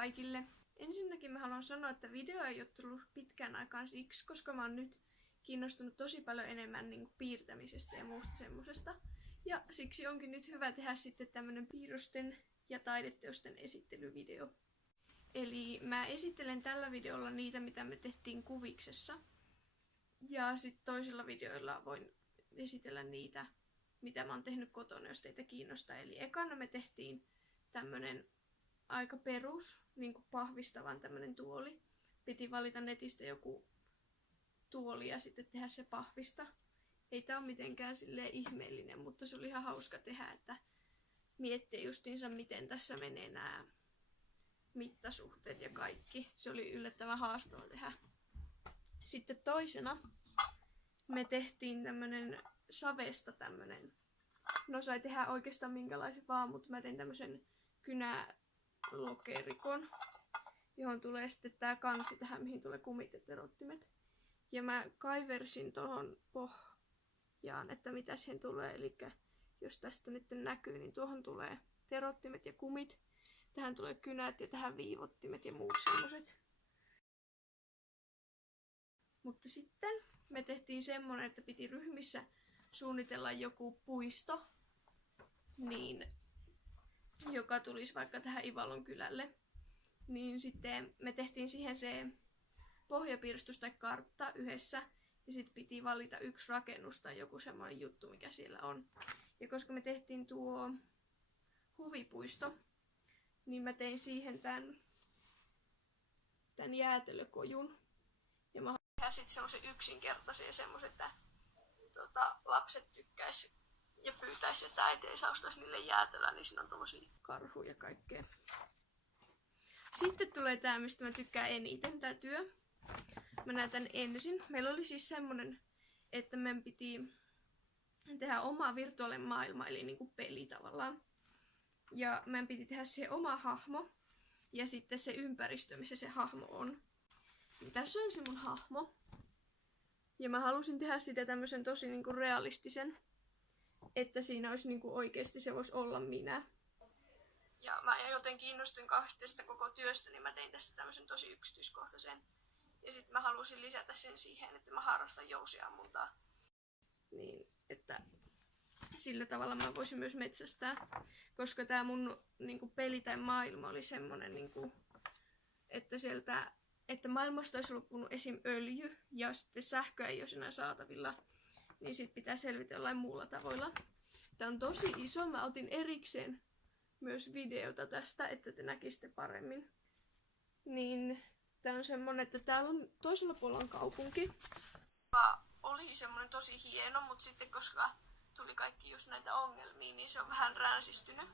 kaikille! Ensinnäkin mä haluan sanoa, että video ei ole tullut pitkään aikaan siksi, koska mä oon nyt kiinnostunut tosi paljon enemmän niin kuin piirtämisestä ja muusta semmosesta. Ja siksi onkin nyt hyvä tehdä sitten tämmönen piirrosten ja taideteosten esittelyvideo. Eli mä esittelen tällä videolla niitä, mitä me tehtiin Kuviksessa. Ja sitten toisilla videoilla voin esitellä niitä, mitä mä oon tehnyt kotona, jos teitä kiinnostaa. Eli ekana me tehtiin tämmönen aika perus, niin kuin pahvistavan tämmönen tuoli. Piti valita netistä joku tuoli ja sitten tehdä se pahvista. Ei tää ole mitenkään silleen ihmeellinen, mutta se oli ihan hauska tehdä, että miettiä justiinsa miten tässä menee nämä mittasuhteet ja kaikki. Se oli yllättävän haastava tehdä. Sitten toisena me tehtiin tämmönen savesta tämmönen. No sai tehdä oikeastaan minkälaisen vaan, mutta mä tein tämmösen kynälokerikon, johon tulee sitten tää kansi tähän, mihin tulee kumit ja terottimet. Ja mä kaiversin tuohon pohjaan, että mitä siihen tulee. Eli jos tästä nyt näkyy, niin tuohon tulee terottimet ja kumit. Tähän tulee kynät ja tähän viivottimet ja muut semmoset. Mutta sitten me tehtiin semmonen, että piti ryhmissä suunnitella joku puisto, niin, joka tulisi vaikka tähän Ivallon kylälle. Niin sitten me tehtiin siihen se pohjapiirstus tai kartta yhdessä. Ja sitten piti valita yksi rakennus tai joku semmoinen juttu, mikä siellä on. Ja koska me tehtiin tuo huvipuisto, niin mä tein siihen tän jäätelökojun. Ja mä haluan tehdä sitten semmoisen yksinkertaisen ja semmoisen, että lapset tykkäis ja pyytäis, että äiti ei saustaisi niille jäätelöä, niin siinä on tommosia karhuja ja kaikkea. Sitten tulee tää, mistä mä tykkään eniten, tää työ. Mä näytän ensin. Meillä oli siis semmonen, että meidän piti tehdä oma virtuaalinen maailma, eli niinku peli tavallaan. Ja meidän piti tehdä se oma hahmo ja sitten se ympäristö, missä se hahmo on. Ja tässä on se mun hahmo. Ja mä halusin tehdä sitä tämmösen tosi niinku realistisen, että siinä olisi niinku oikeesti se voisi olla minä. Ja mä jotenkin innostuin kauheasti tästä koko työstä, niin mä tein tästä tämmösen tosi yksityiskohtaisen. Ja sitten mä halusin lisätä sen siihen, että mä harrastan jousiammuntaa. Niin, että sillä tavalla mä voisin myös metsästää. Koska tää mun niinku peli tai maailma oli semmonen, niinku, että sieltä, että maailmasta olisi loppunut esim. Öljy ja sitten sähköä ei ole enää saatavilla. Niin sit pitää selvitä jollain muulla tavoilla. Tää on tosi iso. Mä otin erikseen myös videota tästä, että te näkisitte paremmin. Niin tää on semmonen, että täällä on toisella puolella on kaupunki. Oli semmonen tosi hieno, mutta sitten koska tuli kaikki just näitä ongelmia, niin se on vähän ränsistynyt.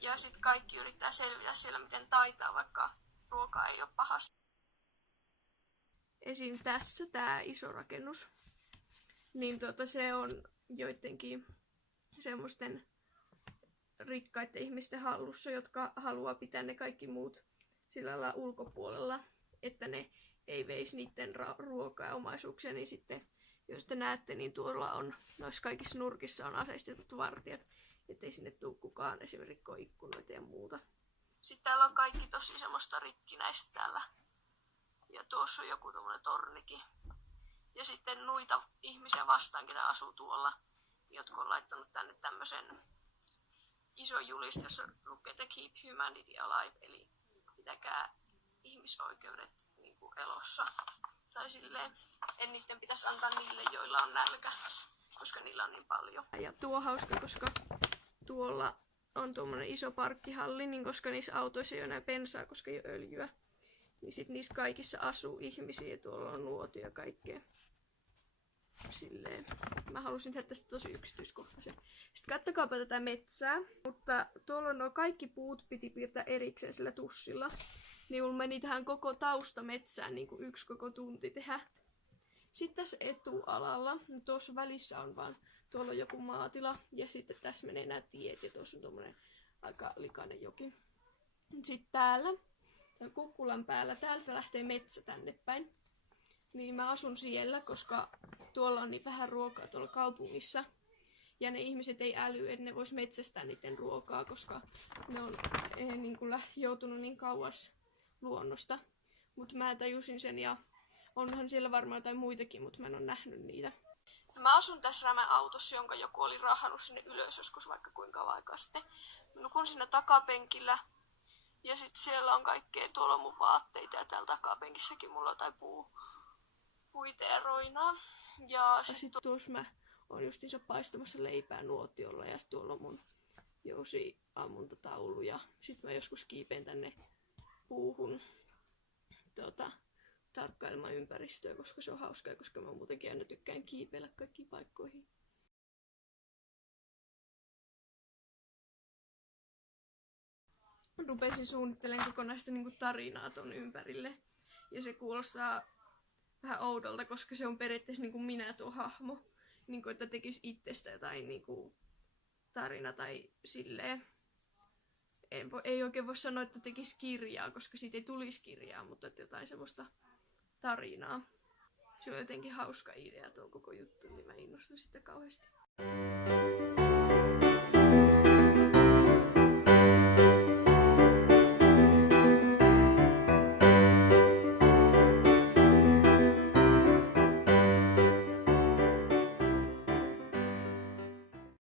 Ja sitten kaikki yrittää selvitä siellä miten taitaa, vaikka ruoka ei ole pahasta. Esim. Tässä tää iso rakennus. Niin se on joidenkin semmoisten rikkaiden ihmisten hallussa, jotka haluaa pitää ne kaikki muut sillä lailla ulkopuolella, että ne ei veisi niiden ruokaa ja omaisuuksia, niin sitten jos te näette, niin tuolla on noissa kaikissa nurkissa on aseistetut vartijat, ettei sinne tule kukaan esimerkiksi rikkoo ikkunoita ja muuta. Sitten täällä on kaikki tosi semmoista rikkinäistä täällä. Ja tuossa on joku tommonen tornikin. Ja sitten noita ihmisiä vastaan, ketä asuu tuolla, jotka on laittanut tänne tämmösen ison juliste, jossa lukee, että keep humanity alive, eli pitäkää ihmisoikeudet niin kuin elossa. Tai silleen, en niiden pitäisi antaa niille, joilla on nälkä, koska niillä on niin paljon. Ja tuo on hauska, koska tuolla on tuommoinen iso parkkihalli, niin koska niissä autoissa ei ole enää bensaa, koska ei ole öljyä. Niin sit niissä kaikissa asuu ihmisiä ja tuolla on nuotio ja kaikkea. Silleen. Mä halusin tehdä tästä tosi yksityiskohtaisen. Sitten kattokaapa tätä metsää. Mutta tuolla on nuo kaikki puut piti piirtää erikseen sillä tussilla. Niin mulla meni tähän koko tausta metsään niin kuin yksi koko tunti tehdä. Sitten tässä etualalla, no tuossa välissä on vaan, tuolla on joku maatila. Ja sitten tässä menee nämä tiet ja tuossa on tommonen aika likainen joki. Sitten täällä kukkulan päällä, täältä lähtee metsä tänne päin. Niin mä asun siellä, koska tuolla on niin vähän ruokaa tuolla kaupungissa. ja ne ihmiset ei äly, että ne vois metsästää niiden ruokaa, koska ne on niin kuin joutunut niin kauas luonnosta. Mutta mä tajusin sen ja onhan siellä varmaan jotain muitakin, mutta mä en ole nähnyt niitä. Mä asun tässä rämäautossa, jonka joku oli rahannut sinne ylös joskus vaikka kuinka kauan aikaa sitten. Mä nukun siinä takapenkillä ja sit siellä on kaikkea, tuolla on mun vaatteita ja täällä takapenkissäkin mulla on jotain puita ja roinaa. Ja sit tuossa mä oon justiinsa paistamassa leipää nuotiolla ja tuolla on mun jousiammuntataulu ja sit mä joskus kiipeen tänne puuhun tarkkailemaan ympäristöä, koska se on hauskaa, koska mä muutenkin aina tykkään kiipeillä kaikkiin paikkoihin. Rupesin suunnittelemaan kokonaista tarinaa ton ympärille. Ja se kuulostaa vähän oudolta, koska se on periaatteessa minä tuo hahmo. Että tekisi itsestä jotain tarina tai silleen. Ei oikein voi sanoa, että tekisi kirjaa, koska siitä ei tulisi kirjaa, mutta että jotain semmoista tarinaa. Se on jotenkin hauska idea tuo koko juttu, niin mä innostuin sitä kauheasti.